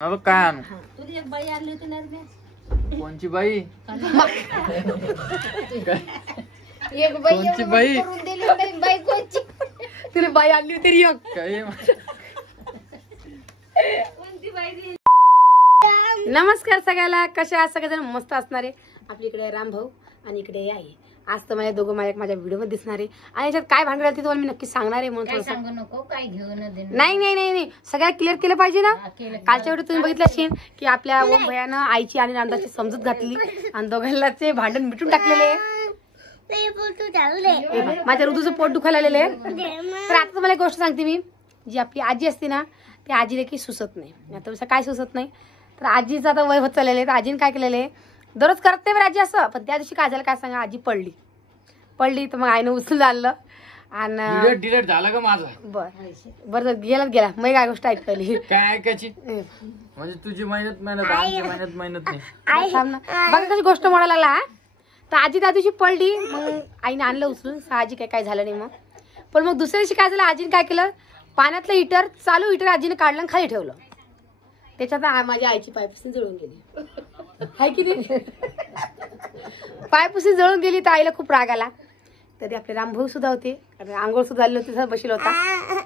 काय आणू? तुझी एक बाई आणली होती ना रे. कोणची बाई? एक बाई कोणची बाई? करून दिली होती बाई कोणची? तुला बाई आणली होती रे एक. काय कोणती बाई दिली? नमस्कार सगळ्याला, कसे आहात सगळेजण? मस्त असणारे. आपल्या इकडे राम भाऊ आणि इकडे आई. आज तर मला दोघं माझ्या व्हिडिओ मध्ये दिसणार आहे आणि याच्यात काय भांडण राहते तुम्हाला मी नक्की सांगणार आहे. म्हणून सांगू नको, काय घेऊन नाही सगळ्यात क्लिअर केलं पाहिजे ना. कालच्या व्हिडिओ तुम्ही बघितलं असेल की आपल्या ओम भयानं आईची आणि नंदाची समजूत घातली आणि दोघांचे भांडण मिटून टाकलेले. माझ्या ऋतूचं पोट दुखायला आलेलं आहे. तर आता तुम्हाला एक गोष्ट सांगते मी. जी आपली आजी असते ना, ती आजीला की सुचत नाही. आता काय सुचत नाही तर आजीचं आता वय होत चाललेलं आहे. तर आजीने काय केलेलं आहे, दररोज करत नाही बरं आजी असं. पण त्या दिवशी काय झालं काय सांगा, आजी पडली तर मग आईनं उचलून आणलं आणि डिलेट झाला का माझा? बरं गेला. मग काय गोष्ट ऐक पहिली काय ऐकायची म्हणजे तुझी मेहनत आमची मेहनत नाही. बघा कशी गोष्ट म्हणायला लागला. तर आजी त्या दिवशी पडली, मग आईने आणलं उचलून. आजी काय झालं नाही. मग पण मग दुसऱ्या दिवशी काय झालं, आजीने काय केलं, पाण्यातलं हिटर चालू हिटर आजीने काढलं आणि खाली ठेवलं. त्याच्यात माझ्या आईची पायपुसणी जळून गेली. हाय की नाही? पायपुसणी जळून गेली तर आईला खूप राग आला. तरी आपले रामभाऊ सुद्धा होते, आंघोळ सुद्धा झाली होती, बसला होता.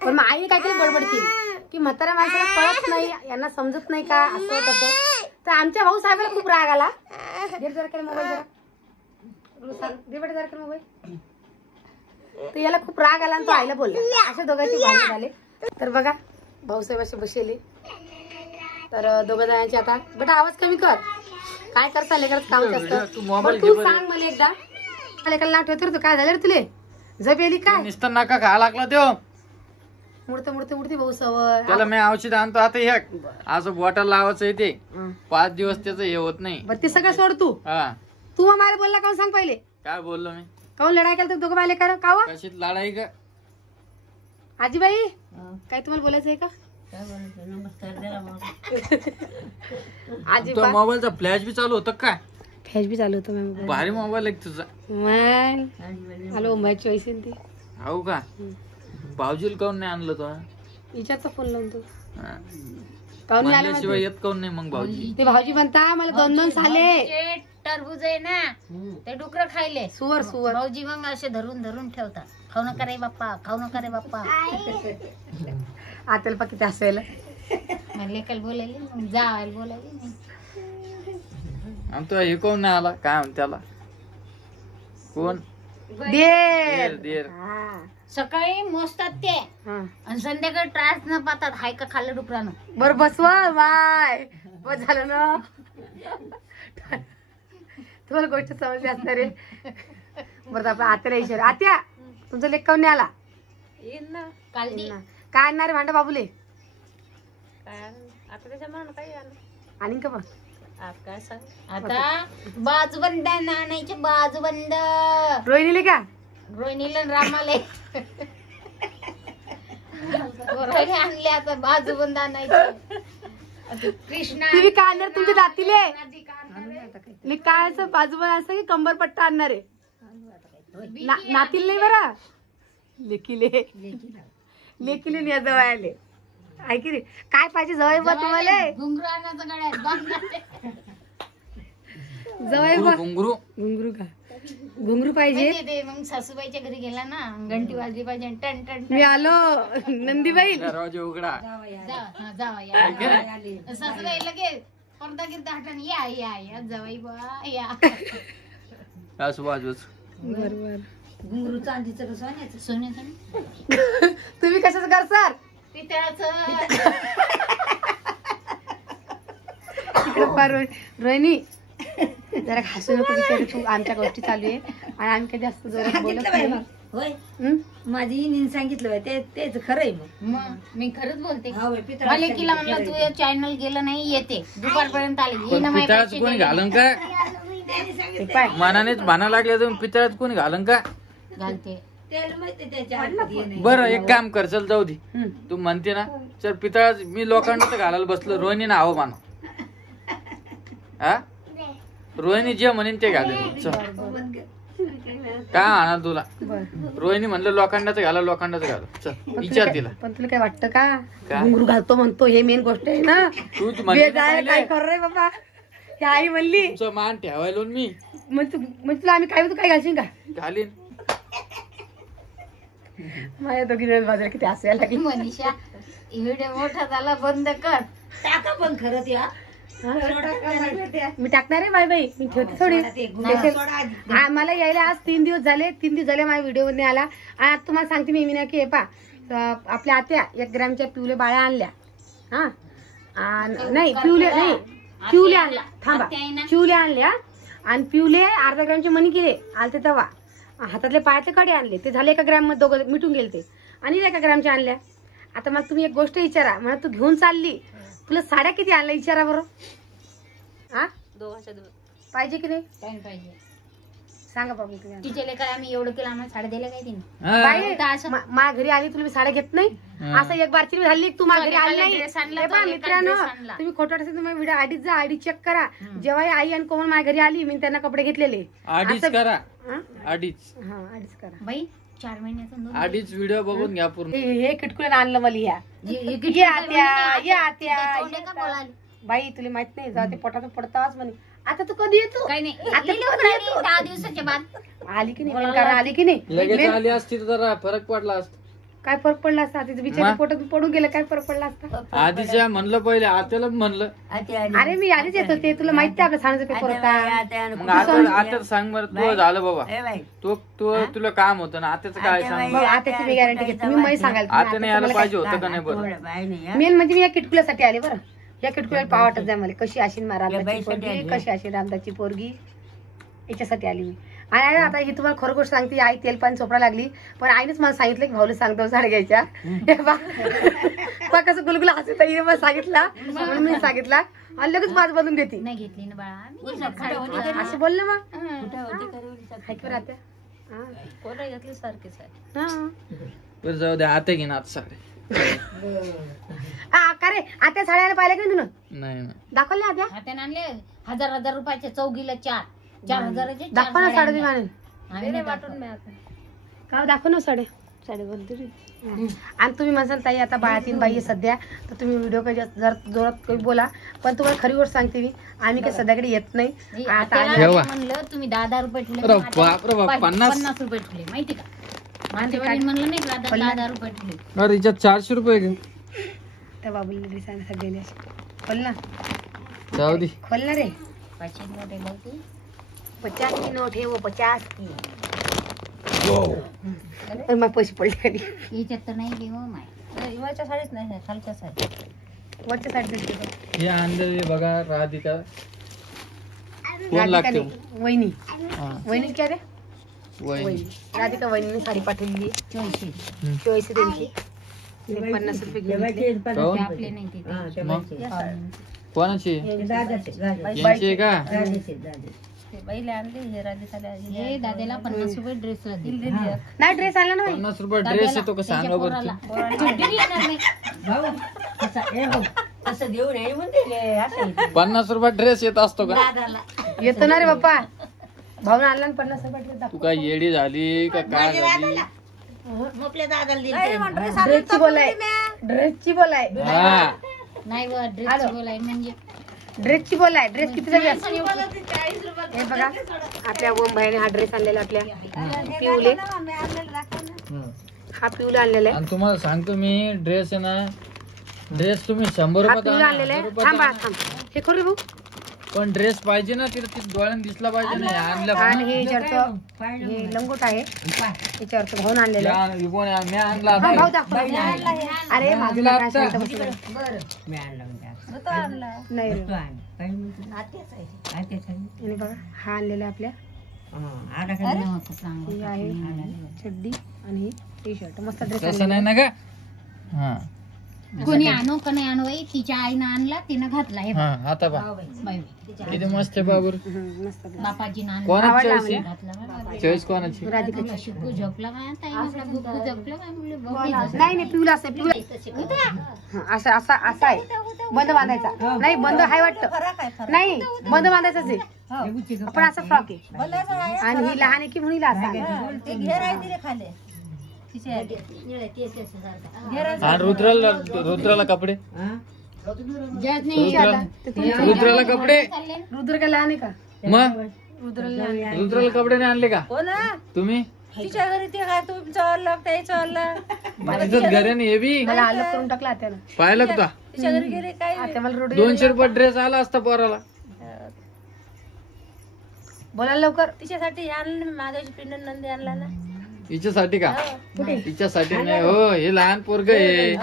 पण मग आईने काय केलं, बडबड केली की म्हाताऱ्या माणसाला कळत नाही, यांना समजत नाही का, असं तसं. तर आमच्या भाऊ साहेबाला खूप राग आला. जरा मोबाईल जरा मोबाईल. तर याला खूप राग आला आणि तो आईला बोलला. अशा दोघांचे भांडण झाले. तर बघा भाऊसाहेब असे बसले. तर दोघं जणांची आता बेटा आवाज कमी कर. काय करता लेकरच काम असतं. तू सांग मला एकदा, लेकरला नाव ठेवतो रे. तू काय झालं रे तुले? झोप येली काय? नुसतं नका खा लागला देव. मुडते भाऊ सवय. त्याला मी औषध आणतो आता. हे असं बॉटल लावायचं आहे ते 5 दिवस त्याचं हे होत नाही. बरं ते सगळं सोड तू. हा तू मग मला बोलला काऊन सांग पहिले. काय बोललो मी? काऊन लढाई केलं दोघं बायले का? कावा कशीत लढाई का? आजीबाई काय तुम्हाला बोलायचं आहे का? तो मोबाईलचा फ्लॅश बी चालू होतं काय? फ्लॅश बी चालू होतं. भारी मोबाईल आहे तुझा. हॅलो माझी चॉईस आहे ती. हो का? भाऊजीला काऊन नाही आणलं तो? विचारचा फोन लावून तू काऊन नाही आला? शिवाय येत काऊन नाही मग भाऊजी? ते भाऊजी म्हणता मला 2-2 साले टरबूज आहे ना, ते डुकर खायले. सुवर भाऊजी मग असे धरून ठेवतात. खाऊ नका रे बाप्पा, खाऊ नका रे बाप्पा. आतेल किती असेल. लेकल बोलायले, मग जावायला बोलायले. आमचा हे कोण नाही आला काय म्हणते त्याला? कोण? देर. सकाळी मोजतात ते आणि संध्याकाळी ट्रास न पाहतात हाय का खाल्लं डुकरानं. बरं बसवा बाय. बस झालं ना. तुम्हाला गोष्ट समजली असणार आहे. बरं आपला आत्याला विचार. आत्या तुमचा लेख काऊन नाही आला? काय आणणार आहे भांडा बाबूले? आणि का मग आता बाजूबंद आणायचे. बाजूबंद रोहिणीले का? रोहिणीला रामाले आणले. आता बाजूबंद आणायचे. कृष्णा तुम्ही काय आणणार तुमच्या दातीले? मी काय असं बाजूबंद असं की कंबरपट्टा आणणार आहे. नातील नाही बरं. लेकीले नाही जवळ ऐक रे. काय पाहिजे जवळ बा तुम्हाला? घुंगरू आणायचं गळ्यात. जवळ बा घुंगरू का? घुंगरू पाहिजे. ते मग सासूबाईच्या घरी गेला ना, घंटी वाजली पाहिजे. Ton ton. मी आलो नंदीबाई. दरवाजा उघडा. सासूबाई लगेच पडदा गिरदा हटन. या जवाई बा या. बरोबर. घुंगरू चांदीचं का सोन्याचं? सोन्याचं. तुम्ही कशाच कर सर? पितळाचं. रोहिणी जरा हसू नको विचार. तू आमच्या गोष्टी चालू आहे आणि आम्ही काही जास्त जोरात बोलत नाही. माझी नीन सांगितलं तेच खरं आहे. मग मी खरंच बोलते. लेकीला म्हणलं तू चॅनल गेलं नाही, येते दुपारपर्यंत आली. पितळाच कोणी घालन का? मनानेच भाना लागले तर पितळाच कोणी घालन का? घालते. बरं एक काम कर, चल जाऊ दे. तू म्हणते ना चल पितळाच मी लोकांना तर घालायला बसलो. रोहिणी ना हवं माना. हा रोहिणी जे म्हणेन ते घालेन. काय आणा तुला बरं रोहिणी म्हणलं लोखंडाचं घाला लोखंडाचं घाला चल विचार तिला पण तुला काय वाटतं का काय? घुंगरू घालतो म्हणतो हे मेन गोष्ट आहे ना तूच म्हणली ना काय पहिले. खरं रे बाबा ही आई म्हणली तुमचं मान ठेवायलो ना मी म्हणजे तुला आम्ही काय तू काय घालशील का घालीन माझ्या दोघी बाजूला किती हसायला लागली मनीषा व्हिडिओ मोठा झाला बंद कर. टाका पण खरं त्या मी टाकणार आहे बाय बाई मी ठेवते थोडी मला यायला आज 3 दिवस झाले माझ्या व्हिडिओ मध्ये आला आणि आता तुम्हाला सांगते मी ना की हे पा आपल्या आत्या 1 ग्रॅमच्या पिवले बाळ्या आणल्या हा नाही पिवले आणल्या थांबा पिवले आणल्या आणि पिवले अर्धा ग्रॅमचे मणी केले आलते तेव्हा हातातले पायातले कडे आणले ते झाले 1 ग्रॅम मध्ये दोघं मिटून गेले ते आणि 1 ग्रॅमचे आणल्या आता मग तुम्ही एक गोष्ट विचारा म्हणा तू घेऊन चालली तुला साड्या किती आणल्या विचारा बरं हा पाहिजे की नाही काय पाहिजे सांगा बाबू तुम्ही तिच्या लेकर आम्ही एवढं केलं आम्हाला साड्या दिल्या काय तिने हा. बाई माझ्या घरी आली तुला मी साड्या घेत नाही असं एक बारची झाली तू माझ्या घरी आली नाही ड्रेस आणला, हे पहा तो एका मित्रांनो ड्रेस आणला. तुम्ही खोटं असेल तुम्ही व्हिडिओ आधीच जा आधी चेक करा जेव्हा आई आणि कोमल माझ्या घरी आली मी त्यांना कपडे घेतलेले अडीच असं- करा हा? अडीच हा अडीच करा बाई 4 महिन्यातून 2 अडीच व्हिडिओ बघून घ्या पूर्ण हे किटकुल्यानं आणलं मला ह्या ये ये आत्या ये आत्या तोंड ये का आत्या. बोलाली? बाई तुला माहित नाही जाऊ ते पोटातून पडताच म्हणे आता तू कधी येतो काही नाही आता लिहिली तू होती कधी आणि येतो 10 दिवसाच्या बाद आली की नाही मेनकारा आली की नाही लगेच मेन- आली असती तर जरा फरक पडला असता काय फरक पडला असता तिचं बिचारी मग? पोटातून पडून गेलं काय फरक पडला असता आधीच्या म्हणलं पहिले आत्याला म्हणलं अरे मी आधीच येत होते तुला माहिती आहे आपल्या साण्याचा पेपर होता मग आता सांग बरं तू झालं बाबा तू तुला काम होतं ना आत्याचं काय सांग मग आता मी गॅरंटी घेते मी मै सांगायला आता नाही यायला पाहिजे होतं का नाही बरं मेन म्हणजे मी या किटकुल्यासाठी आले बरं या किटकुल्याला पाव वाटत जाय मला कशी अशी रामदाची पोरगी कशी अशी रामदाची पोरगी याच्यासाठी आली मी आणि आता ही तुम्हाला खरं गोष्ट सांगते आई तेल पाणी चोपडा लागली पण आईनेच मला सांगितलं की भाऊला सांगतो साड्या घ्यायच्या हे बा कसं गुलगुला हसत आहे, मला सांगितलं म्हणून मी सांगितलं आणि लगेच बाज बदलून देते नाही घेतली ना बाळा असं बोललं मग हाय की राहत्या कोणा घेतली सारखीच आहे हा बरं जाऊ दे आता घेईन आता साडे का रे आता साड्याला पाहिलं की नाही तुला नाही ना दाखवले आत्या हाताने आणले 1000 रुपयाचे चौगीला 4,000चे दाखव ना साडे तुम्ही वाटून का दाखव ना साडे बोलते आणि तुम्ही म्हणसाल ताई आता बाळातीन बाई आहे सध्या तर तुम्ही व्हिडिओ जर जोरात काही बोला पण तुम्हाला खरी गोष्ट सांगते मी आम्ही काही सध्याकडे येत नाही आता ठेवा. म्हणलं तुम्ही 10 रुपये ठेवले अरे आता बाप रे बाप, 50 रुपये ठेवले माहिती का माझ्या वडील म्हणलं नाही का दादा 10 रुपये ठेवले अरे हिच्यात 400 रुपये घे त्या बाबूला ड्रेस आणण्यासाठी गेले खोल ना जाऊ दे खोल ना रे 500 नोट आहे की 50 की नोट है वो 50 की अरे मग पैसे पडले खाली याच्यात तर नाही घेऊ माय वरच्या साडीच नाही खालच्या साडी वरच्या साईड हे आणलेले बघा राधिका कोण लागते वहिनी हा, वहिनी काय रे वहिनी. राधिका वहिनीने साडी पाठवली 400 चॉईस त्यांची 50 रुपये घेतले. काहून? ते आपले नाही ते मग या साडी. कोणाची यांची आहे का हे दादाला 50 रुपये ड्रेस दिले नाही ड्रेस आणला ना बाई 50 रुपये ड्रेस येतो का सांगा बरं तू. असं देऊ नये म्हणते असं 50 रुपये ड्रेस येत असतो का येतो ना रे बाप्पा भाऊन आणला ना 50 रुपये ड्रेस तू काय येडी झाली का काय झाली आपल्या दादाला दिले ड्रेसची बोलाय ड्रेसची बोलाय हा नाही व ड्रेस बोलाय म्हणजे ड्रेसची बोलाय ड्रेस किती झाली हे बघा आपल्या ओम भाईने हा ड्रेस आणलेला आपल्या पिवले हा पिवले आणलेला आहे आणि तुम्हाला सांगतो मी ड्रेस आहे ना ड्रेस तुम्ही 100 हा रुपयात पिवला आणा, आणलेला 100 आहे रुपयात थांब बाळा, आणा. थांब हे करू रे भाऊ पण ड्रेस पाहिजे ना तिथे डोळ्याने दिसला पाहिजे ना आणलं आणि हे जरचं हे लंगोट आहे याच्यावरचं भाऊन आणलेलं आहे. मी आणला हा, भाऊ आता. दाखव अरे माझं आणला काय आता. शांत बसलं. मी आणला म्हणजे नाही रे. तू आण काय म्हणते आणि बघा हा आणलेला आहे आपल्या ही आहे चड्डी आणि टी शर्ट मस्त ड्रेस तसं नाही ना का हा कोणी आणो का नाही आणो बाई, तिच्या आईनं आणला तिनं घातला हे हा आता पा बाई किती मस्त आहे बाबर. बापाजीनं आणला कोणाची चॉईस आहे? घातला चॉईस कोणाची? राधिकाची. शिकू झोपला काय ताई म्हटलं बुकू झोपलं काय म्हणले बघू नाही नाही पिवला असं पिवला असं असा असा आहे बंद बांधायचा. नाही बंद हाय वाटतं. नाही बंद बांधायचाच आहे पण असा फ्रॉक आहे आणि ही लहान आहे की म्हणून हिला असा आणि रुद्राला कपडे. जात नाही रुद्राला कपडे. रुद्र काय लहान आहे का? मग रुद्रला लहान आहे. रुद्राला कपडे नाही आणले का तुम्ही? तिच्या घरी ते काय तुमचं अलग त्याचं अलग माझ्याच घराने हे बी मला अलग करून टाकला आत्यानं. पाहिलं का? तिच्या घरी गेले काय आत्या मला रोड 200 रुपये ड्रेस आला असता पोराला. बोलायला लवकर. तिच्यासाठी आणलं ना महादेवची पिंड नंदी आणला ना हिच्यासाठी का? हिच्यासाठी नाही हो, हे लहान पोरग आहे.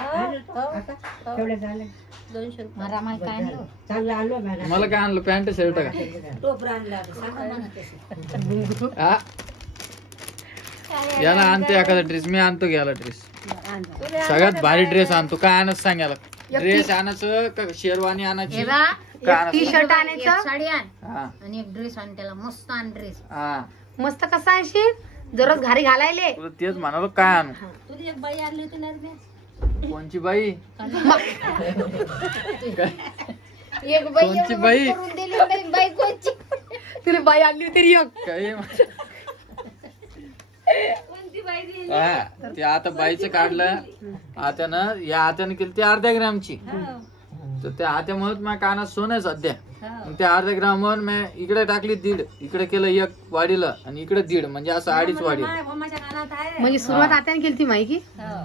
200 मला माहित काय आणलं चांगलं आणलं मला काय आणलं? पॅन्ट शर्ट का? टोपरा आणला हा? याला आणतो एखादा ड्रेस. मी आणतो घ्यायला ड्रेस. सगळ्यात भारी ड्रेस आणतो. काय आणत सांग याला? ड्रेस आणायचं का शेरवानी आणायची? काय टी आणायचं? शर्ट एक आणायचं. साडी आण हा आणि एक ड्रेस आण, त्याला मस्त आण ड्रेस. हा मस्त कसा आणशील? दररोज घरी घालायले. तुला तेच म्हणालो काय आणू. तुझी एक बाई आणली होती ना रे कोणची बाई? एक बाई कोणची एवढं बाई? करून दिली नाही, बाई कोणची? तुला बाई आणली होती रे एक. काही हा ते आता बाईचं काढलं आत्यानं. या आत्यानं केली ती अर्ध्या ग्रॅमची. तर त्या आत्यामुळे माझ्या कानात सोनं आहे सध्या. मग त्या अर्ध्या ग्रामवर मी इकडे टाकली 1.5, इकडे केलं 1 वाढीला आणि इकडे 1.5, म्हणजे असं 2.5 वाढी. मम्माच्या कानात आहे म्हणजे सुरुवात आत्याने केली ती माहिती.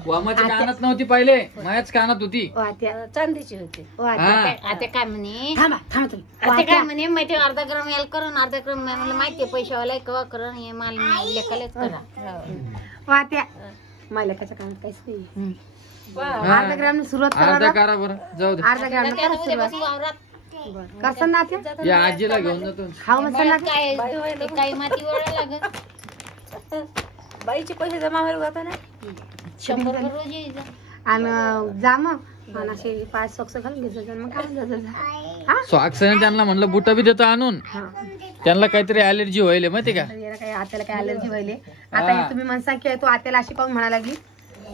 वामाच्या कानात नव्हती पहिले, माझ्याच कानात होती. ओ आत्या चांदीची होती ओ आत्या हा आता काय म्हणे थांबा थांबा तुम्ही. ओ आता काय आत्या म्हणे माहिती अर्धा ग्राम याला करून अर्धा ग्राम मला माहितीये पैशावाला कवा करण हे माल लेखालेच करा. ओ आत्या माझ्या लेकाच्या कानात काहीच नाही. हा. अर्धा ग्राम सुरुवात अर्धा करा. करा बरं, जाऊ दे. अर्धा ग्राम करा सुरुवात. वावरात करसान ना आत्या. या आजीला घेऊन जातो. खाऊ मसाला. काय ते काही माती ओढा लागत. बाईचे पैसे जमा व्हायला जाता ना 100 रुपये रोज यायचा. आणि जा मग आणि असे पाय सॉक्स घालून घ्यायचं मग काय जायचं. हा स्वाक्स त्यांना म्हणलं बुटा बी देतो आणून. हा. त्यांना काहीतरी अलर्जी व्हायला माहिती का? तर याला काय आत्याला काय अलर्जी व्हायले. आता हे तुम्ही म्हणसा की तू आत्याला अशी पाहून म्हणा लागली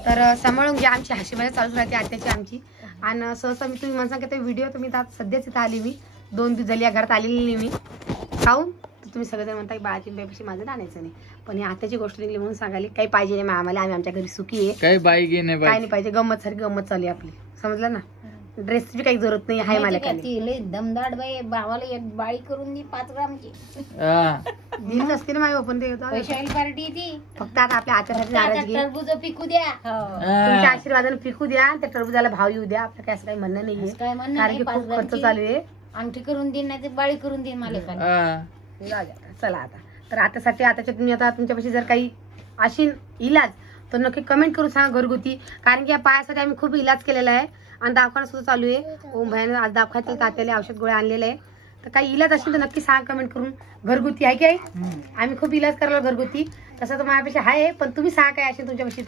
तर सांभाळून घ्या. आमची हशी मजा चालूच राहते आत्याची आमची. आणि सहसा मी तुम्ही म्हणसा की ते व्हिडिओ तुम्ही सध्याच इथं आली. मी 2 दिवस झाली या घरात आलेली नाही मी खाऊन. तर तुम्ही सगळेजण म्हणता की बाळाची बाईपाशी माझं आणायचं नाही. पण ही आत्याची गोष्ट निघली म्हणून सांगाली काही पाहिजे नाही आम्हाला. आम्ही आमच्या घरी सुखी आहे. काही बाई गे नाही काय बाई. नाही पाहिजे. गंमत सारखी गंमत चालू आहे आपली. समजलं ना. ड्रेसची काही जरूरत नाही आहे मला. काय ती लय दमदाट बाई भावाला एक बाळी करून दे 5 ग्रामची. हा. दिलीच असते ना माझी ओपन ते पैशावाली पार्टी ती. फक्त आता आपल्या आत्यासाठी नाराजगी. टरबूज पिकू द्या. तुमच्या आशीर्वादाने पिकू द्या. त्या टरबुजाला भाव येऊ द्या. आपलं काय असं काही म्हणणं नाहीये. काय म्हणणं कारण की नाही, 5 खूप खर्च ग्रामची चालू आहे. अंगठी करून देईन नाही ते बाळी करून देईन मला खाली. हा. जाऊ द्या. चला आता तर आतासाठी आताच्या तुम्ही आता तुमच्यापाशी जर काही अशी इलाज तर नक्की कमेंट करून सांगा घरगुती. कारण की या पायासाठी आम्ही खूप इलाज केलेला आहे आणि दवाखाना सुद्धा चालू आहे. ओम भयानं आज दवाखान्यात तात्याला औषध गोळ्या आणलेले आहे. तर काही इलाज असेल तर नक्की सांगा कमेंट करून. घरगुती आहे की आहे. आम्ही खूप इलाज करायला घरगुती. तसं तर माझ्यापेक्षा आहे पण तुम्ही सांगा काय असेल तुमच्यापाशी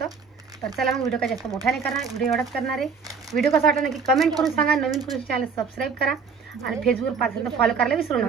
तर चला मग व्हिडिओ काय जास्त मोठा नाही करणार. व्हिडिओ एवढाच करणार आहे. व्हिडिओ कसा वाटला नक्की कमेंट करून सांगा. नवीन कोणी चॅनल सबस्क्राईब करा आणि फेसबुक 5 फॉलो करायला विसरू नका.